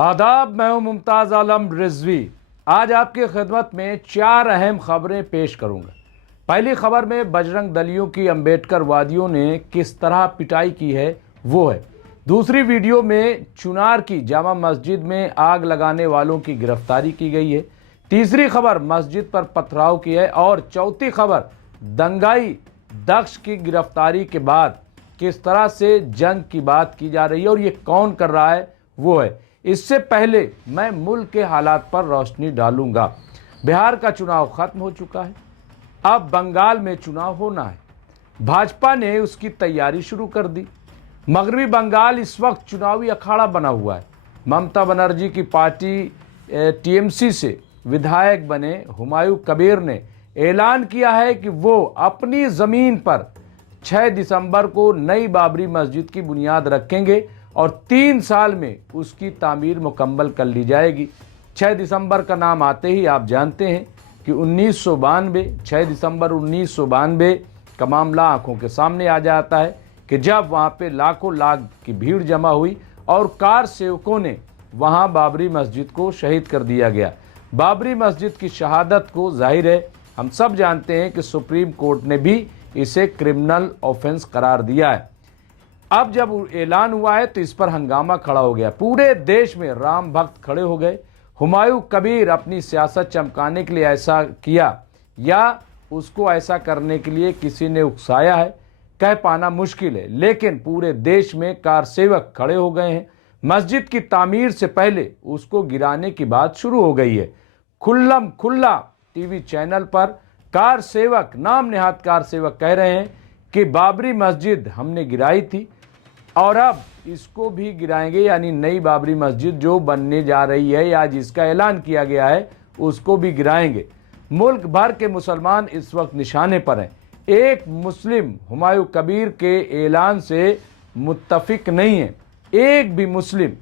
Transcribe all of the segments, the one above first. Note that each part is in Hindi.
आदाब, मैं हूं मुमताज आलम रिजवी। आज आपकी खिदमत में 4 अहम खबरें पेश करूंगा। पहली खबर में बजरंग दलियों की अंबेडकर वादियों ने किस तरह पिटाई की है वो है। दूसरी वीडियो में चुनार की जामा मस्जिद में आग लगाने वालों की गिरफ्तारी की गई है। तीसरी खबर मस्जिद पर पथराव की है और चौथी खबर दंगाई दक्ष की गिरफ्तारी के बाद किस तरह से जंग की बात की जा रही है और ये कौन कर रहा है वो है। इससे पहले मैं मुल्क के हालात पर रोशनी डालूंगा। बिहार का चुनाव खत्म हो चुका है, अब बंगाल में चुनाव होना है। भाजपा ने उसकी तैयारी शुरू कर दी। मगरबी बंगाल इस वक्त चुनावी अखाड़ा बना हुआ है। ममता बनर्जी की पार्टी टीएमसी से विधायक बने हुमायूं कबीर ने ऐलान किया है कि वो अपनी जमीन पर 6 दिसंबर को नई बाबरी मस्जिद की बुनियाद रखेंगे और 3 साल में उसकी तामीर मुकम्मल कर ली जाएगी। 6 दिसंबर का नाम आते ही आप जानते हैं कि 6 दिसंबर 1992 का मामला आंखों के सामने आ जाता है कि जब वहां पे लाखों लाख की भीड़ जमा हुई और कार सेवकों ने वहां बाबरी मस्जिद को शहीद कर दिया गया। बाबरी मस्जिद की शहादत को जाहिर है हम सब जानते हैं कि सुप्रीम कोर्ट ने भी इसे क्रिमिनल ऑफेंस करार दिया है। अब जब ऐलान हुआ है तो इस पर हंगामा खड़ा हो गया। पूरे देश में राम भक्त खड़े हो गए। हुमायूं कबीर अपनी सियासत चमकाने के लिए ऐसा किया या उसको ऐसा करने के लिए किसी ने उकसाया है, कह पाना मुश्किल है, लेकिन पूरे देश में कार सेवक खड़े हो गए हैं। मस्जिद की तामीर से पहले उसको गिराने की बात शुरू हो गई है। खुल्लम खुल्ला टीवी चैनल पर कार सेवक, नाम नेहाद कार सेवक कह रहे हैं कि बाबरी मस्जिद हमने गिराई थी और अब इसको भी गिराएंगे, यानी नई बाबरी मस्जिद जो बनने जा रही है या जिसका ऐलान किया गया है उसको भी गिराएंगे। मुल्क भर के मुसलमान इस वक्त निशाने पर हैं। एक मुस्लिम हुमायूं कबीर के ऐलान से मुत्तफिक नहीं है। एक भी मुस्लिम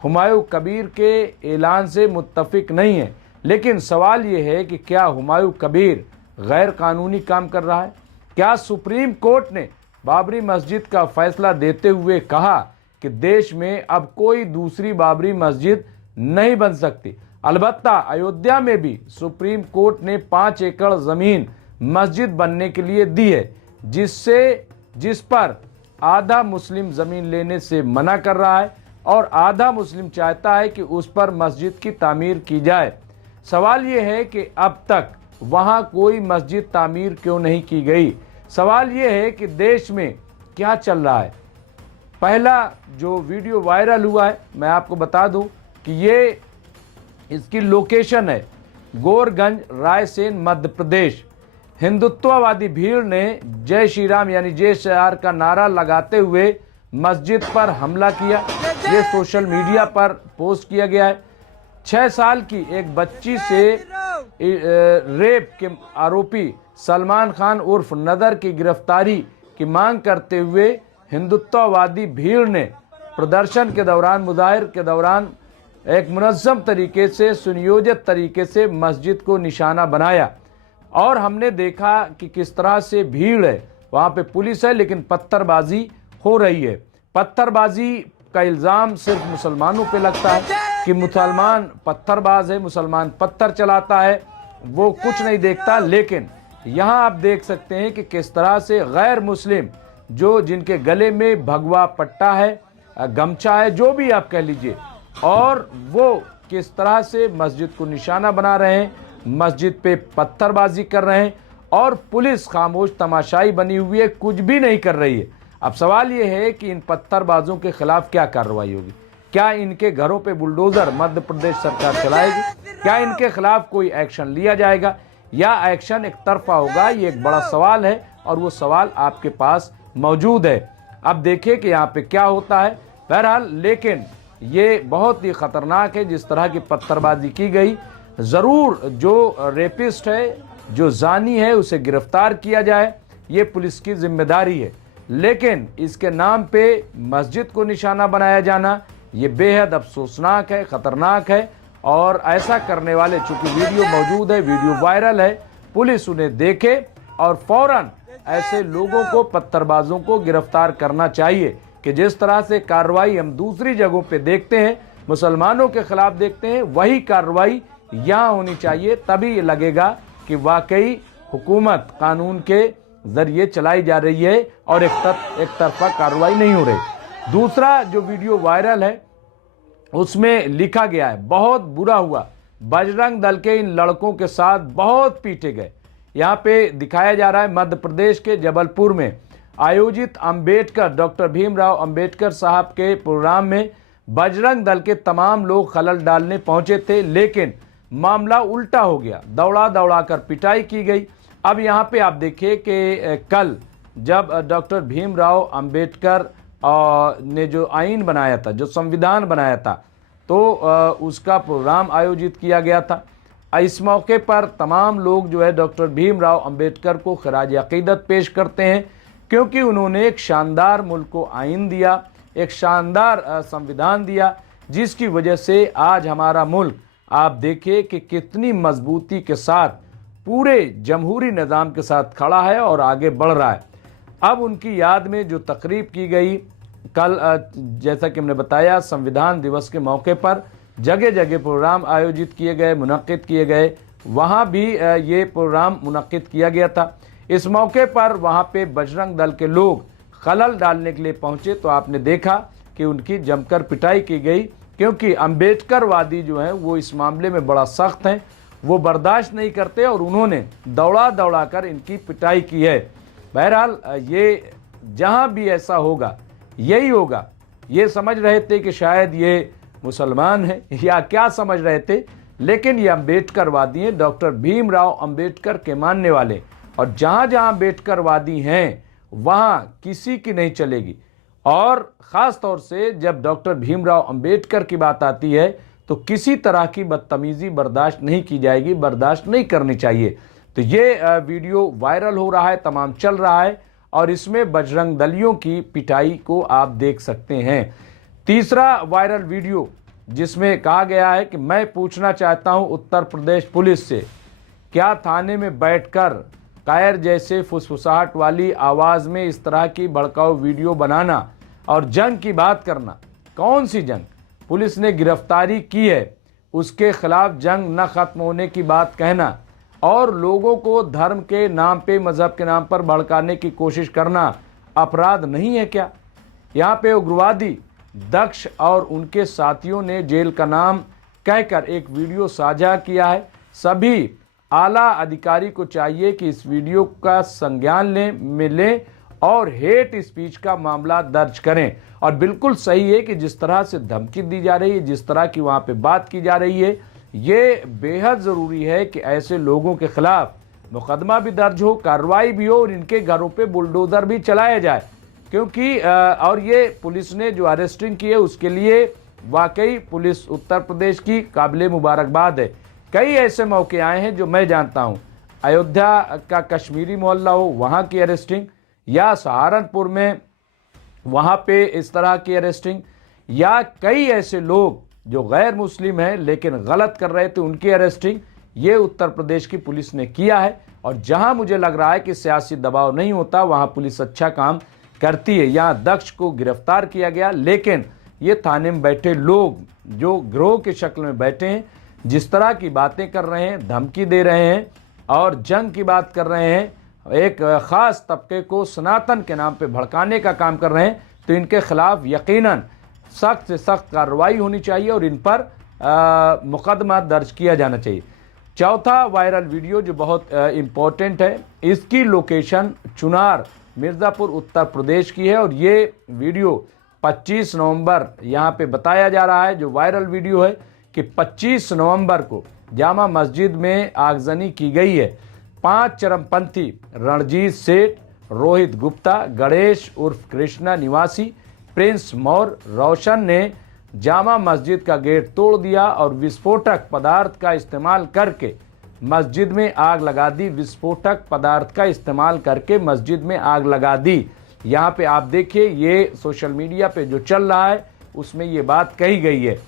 हुमायूं कबीर के ऐलान से मुत्तफिक नहीं है। लेकिन सवाल ये है कि क्या हुमायूं कबीर गैर कानूनी काम कर रहा है? क्या सुप्रीम कोर्ट ने बाबरी मस्जिद का फैसला देते हुए कहा कि देश में अब कोई दूसरी बाबरी मस्जिद नहीं बन सकती? अलबत्ता अयोध्या में भी सुप्रीम कोर्ट ने 5 एकड़ जमीन मस्जिद बनने के लिए दी है, जिस पर आधा मुस्लिम जमीन लेने से मना कर रहा है और आधा मुस्लिम चाहता है कि उस पर मस्जिद की तामीर की जाए। सवाल ये है कि अब तक वहां कोई मस्जिद तामीर क्यों नहीं की गई? सवाल ये है कि देश में क्या चल रहा है। पहला जो वीडियो वायरल हुआ है मैं आपको बता दूं कि ये इसकी लोकेशन है गोरगंज, रायसेन, मध्य प्रदेश। हिंदुत्ववादी भीड़ ने जय श्री राम यानी जय श्री का नारा लगाते हुए मस्जिद पर हमला किया। ये सोशल मीडिया पर पोस्ट किया गया है। 6 साल की एक बच्ची से रेप के आरोपी सलमान खान उर्फ नदर की गिरफ्तारी की मांग करते हुए हिंदुत्ववादी भीड़ ने प्रदर्शन के दौरान, मुजाहिर के दौरान एक मुनज़्ज़म तरीके से, सुनियोजित तरीके से मस्जिद को निशाना बनाया और हमने देखा कि किस तरह से भीड़ है। वहाँ पे पुलिस है लेकिन पत्थरबाजी हो रही है। पत्थरबाजी का इल्ज़ाम सिर्फ मुसलमानों पे लगता है कि मुसलमान पत्थरबाज है, मुसलमान पत्थर चलाता है, वो कुछ नहीं देखता। लेकिन यहाँ आप देख सकते हैं कि किस तरह से गैर मुस्लिम जिनके गले में भगवा पट्टा है, गमछा है, जो भी आप कह लीजिए, और वो किस तरह से मस्जिद को निशाना बना रहे हैं, मस्जिद पे पत्थरबाजी कर रहे हैं और पुलिस खामोश तमाशाई बनी हुई है, कुछ भी नहीं कर रही है। अब सवाल ये है कि इन पत्थरबाजों के खिलाफ क्या कार्रवाई होगी? क्या इनके घरों पे बुलडोजर मध्य प्रदेश सरकार चलाएगी? क्या इनके खिलाफ कोई एक्शन लिया जाएगा या एक्शन एक तरफा होगा? ये एक बड़ा सवाल है और वो सवाल आपके पास मौजूद है। अब देखिए कि यहाँ पे क्या होता है। बहरहाल, लेकिन ये बहुत ही ख़तरनाक है जिस तरह की पत्थरबाजी की गई। ज़रूर जो रेपिस्ट है, जो जानी है, उसे गिरफ्तार किया जाए, ये पुलिस की जिम्मेदारी है। लेकिन इसके नाम पे मस्जिद को निशाना बनाया जाना, ये बेहद अफसोसनाक है, ख़तरनाक है। और ऐसा करने वाले, चूंकि वीडियो मौजूद है, वीडियो वायरल है, पुलिस उन्हें देखे और फौरन ऐसे लोगों को, पत्थरबाजों को गिरफ्तार करना चाहिए कि जिस तरह से कार्रवाई हम दूसरी जगहों पे देखते हैं, मुसलमानों के खिलाफ देखते हैं, वही कार्रवाई यहाँ होनी चाहिए। तभी ये लगेगा कि वाकई हुकूमत कानून के जरिए चलाई जा रही है और एक तरफा कार्रवाई नहीं हो रही। दूसरा जो वीडियो वायरल है उसमें लिखा गया है, बहुत बुरा हुआ, बजरंग दल के इन लड़कों के साथ बहुत पीटे गए। यहाँ पे दिखाया जा रहा है मध्य प्रदेश के जबलपुर में आयोजित अंबेडकर, डॉक्टर भीमराव अंबेडकर साहब के प्रोग्राम में बजरंग दल के तमाम लोग खलल डालने पहुंचे थे, लेकिन मामला उल्टा हो गया, दौड़ा दौड़ा कर पिटाई की गई। अब यहाँ पे आप देखिए कि कल जब डॉक्टर भीमराव अंबेडकर ने जो आइन बनाया था, जो संविधान बनाया था, तो उसका प्रोग्राम आयोजित किया गया था। इस मौके पर तमाम लोग जो है डॉक्टर भीमराव अंबेडकर को खराज अकीदत पेश करते हैं, क्योंकि उन्होंने एक शानदार मुल्क को आइन दिया, एक शानदार संविधान दिया, जिसकी वजह से आज हमारा मुल्क आप देखिए कि कितनी मजबूती के साथ पूरे जमहूरी निज़ाम के साथ खड़ा है और आगे बढ़ रहा है। अब उनकी याद में जो तकरीब की गई कल, जैसा कि हमने बताया, संविधान दिवस के मौके पर जगह जगह प्रोग्राम आयोजित किए गए, मुनक्किद किए गए। वहाँ भी ये प्रोग्राम मुनक्किद किया गया था। इस मौके पर वहाँ पे बजरंग दल के लोग खलल डालने के लिए पहुँचे तो आपने देखा कि उनकी जमकर पिटाई की गई, क्योंकि अंबेडकरवादी जो हैं वो इस मामले में बड़ा सख्त हैं, वो बर्दाश्त नहीं करते और उन्होंने दौड़ा दौड़ा कर इनकी पिटाई की है। बहरहाल, ये जहाँ भी ऐसा होगा यही होगा। ये समझ रहे थे कि शायद ये मुसलमान है या क्या समझ रहे थे, लेकिन ये अंबेडकरवादी हैं, डॉक्टर भीमराव अंबेडकर के मानने वाले। और जहाँ जहाँ अंबेडकरवादी हैं वहाँ किसी की नहीं चलेगी। और ख़ास तौर से जब डॉक्टर भीमराव अंबेडकर की बात आती है तो किसी तरह की बदतमीज़ी बर्दाश्त नहीं की जाएगी, बर्दाश्त नहीं करनी चाहिए। तो ये वीडियो वायरल हो रहा है, तमाम चल रहा है और इसमें बजरंग दलियों की पिटाई को आप देख सकते हैं। तीसरा वायरल वीडियो जिसमें कहा गया है कि मैं पूछना चाहता हूं उत्तर प्रदेश पुलिस से, क्या थाने में बैठकर कायर जैसे फुसफुसाहट वाली आवाज़ में इस तरह की भड़काऊ वीडियो बनाना और जंग की बात करना, कौन सी जंग? पुलिस ने गिरफ्तारी की है, उसके खिलाफ जंग न ख़त्म होने की बात कहना और लोगों को धर्म के नाम पे, मज़हब के नाम पर भड़काने की कोशिश करना अपराध नहीं है क्या? यहाँ पे उग्रवादी दक्ष और उनके साथियों ने जेल का नाम कहकर एक वीडियो साझा किया है। सभी आला अधिकारी को चाहिए कि इस वीडियो का संज्ञान लें और हेट स्पीच का मामला दर्ज करें। और बिल्कुल सही है कि जिस तरह से धमकी दी जा रही है, जिस तरह की वहाँ पे बात की जा रही है, ये बेहद ज़रूरी है कि ऐसे लोगों के खिलाफ मुकदमा भी दर्ज हो, कार्रवाई भी हो और इनके घरों पे बुलडोज़र भी चलाया जाए। क्योंकि और ये पुलिस ने जो अरेस्टिंग की है उसके लिए वाकई पुलिस उत्तर प्रदेश की काबिल मुबारकबाद है। कई ऐसे मौके आए हैं जो मैं जानता हूँ, अयोध्या का कश्मीरी मोहल्ला हो वहाँ की अरेस्टिंग, या सहारनपुर में वहाँ पे इस तरह की अरेस्टिंग, या कई ऐसे लोग जो गैर मुस्लिम हैं लेकिन गलत कर रहे थे उनकी अरेस्टिंग, ये उत्तर प्रदेश की पुलिस ने किया है। और जहाँ मुझे लग रहा है कि सियासी दबाव नहीं होता वहाँ पुलिस अच्छा काम करती है। यहाँ दक्ष को गिरफ्तार किया गया, लेकिन ये थाने में बैठे लोग जो गिरोह की शक्ल में बैठे हैं, जिस तरह की बातें कर रहे हैं, धमकी दे रहे हैं और जंग की बात कर रहे हैं, एक ख़ास तबके को सनातन के नाम पे भड़काने का काम कर रहे हैं, तो इनके खिलाफ यकीनन सख्त से सख्त कार्रवाई होनी चाहिए और इन पर मुकदमा दर्ज किया जाना चाहिए। चौथा वायरल वीडियो जो बहुत इम्पोर्टेंट है, इसकी लोकेशन चुनार मिर्ज़ापुर उत्तर प्रदेश की है और ये वीडियो 25 नवंबर यहाँ पे बताया जा रहा है। जो वायरल वीडियो है कि 25 नवंबर को जामा मस्जिद में आगजनी की गई है। 5 चरमपंथी रणजीत सेठ, रोहित गुप्ता, गणेश उर्फ कृष्णा निवासी, प्रिंस मौर रोशन ने जामा मस्जिद का गेट तोड़ दिया और विस्फोटक पदार्थ का इस्तेमाल करके मस्जिद में आग लगा दी। विस्फोटक पदार्थ का इस्तेमाल करके मस्जिद में आग लगा दी। यहाँ पे आप देखिए, ये सोशल मीडिया पे जो चल रहा है उसमें ये बात कही गई है।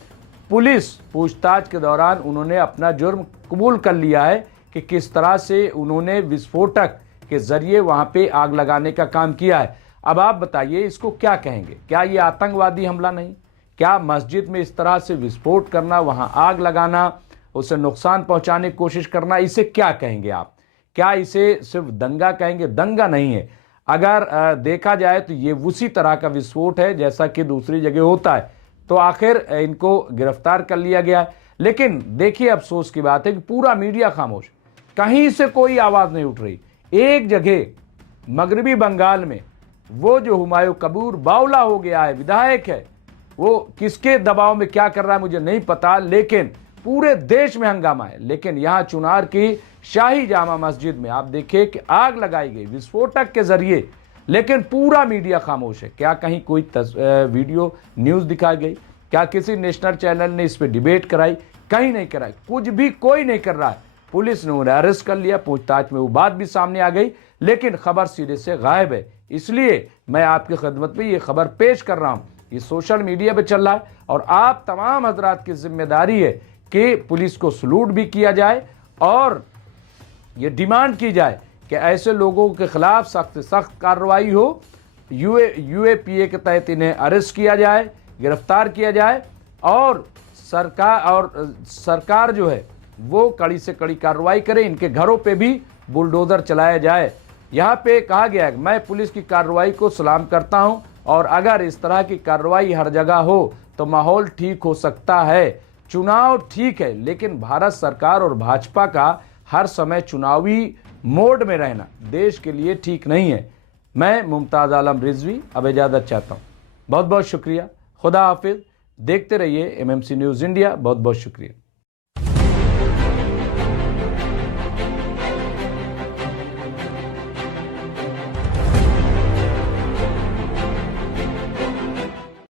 पुलिस पूछताछ के दौरान उन्होंने अपना जुर्म कबूल कर लिया है कि किस तरह से उन्होंने विस्फोटक के जरिए वहां पे आग लगाने का काम किया है। अब आप बताइए, इसको क्या कहेंगे? क्या ये आतंकवादी हमला नहीं? क्या मस्जिद में इस तरह से विस्फोट करना, वहां आग लगाना, उसे नुकसान पहुंचाने की कोशिश करना, इसे क्या कहेंगे आप? क्या इसे सिर्फ दंगा कहेंगे? दंगा नहीं है। अगर देखा जाए तो ये उसी तरह का विस्फोट है जैसा कि दूसरी जगह होता है, तो आखिर इनको गिरफ्तार कर लिया गया है। लेकिन देखिए, अफसोस की बात है कि पूरा मीडिया खामोश, कहीं से कोई आवाज नहीं उठ रही। एक जगह मगरबी बंगाल में वो जो हुमायूं कबीर बावला हो गया है, विधायक है, वो किसके दबाव में क्या कर रहा है मुझे नहीं पता, लेकिन पूरे देश में हंगामा है। लेकिन यहाँ चुनार की शाही जामा मस्जिद में आप देखिए कि आग लगाई गई विस्फोटक के जरिए, लेकिन पूरा मीडिया खामोश है। क्या कहीं कोई वीडियो न्यूज दिखाई गई? क्या किसी नेशनल चैनल ने इस पर डिबेट कराई? कहीं नहीं कराई, कुछ भी कोई नहीं कर रहा है। पुलिस ने उन्हें अरेस्ट कर लिया, पूछताछ में वो बात भी सामने आ गई, लेकिन खबर सिरे से गायब है। इसलिए मैं आपकी खिदमत में ये खबर पेश कर रहा हूं। ये सोशल मीडिया पे चल रहा है और आप तमाम हजरात की जिम्मेदारी है कि पुलिस को सलूट भी किया जाए और ये डिमांड की जाए कि ऐसे लोगों के खिलाफ सख्त से सख्त कार्रवाई हो। यूएपीए के तहत इन्हें अरेस्ट किया जाए, गिरफ्तार किया जाए और सरकार जो है वो कड़ी से कड़ी कार्रवाई करे। इनके घरों पे भी बुलडोजर चलाया जाए। यहाँ पे कहा गया है, मैं पुलिस की कार्रवाई को सलाम करता हूँ और अगर इस तरह की कार्रवाई हर जगह हो तो माहौल ठीक हो सकता है। चुनाव ठीक है, लेकिन भारत सरकार और भाजपा का हर समय चुनावी मोड में रहना देश के लिए ठीक नहीं है। मैं मुमताज़ आलम रिजवी अब इजाज़त चाहता हूँ। बहुत बहुत शुक्रिया। खुदा हाफिज। देखते रहिए एमएमसी न्यूज़ इंडिया। बहुत बहुत शुक्रिया।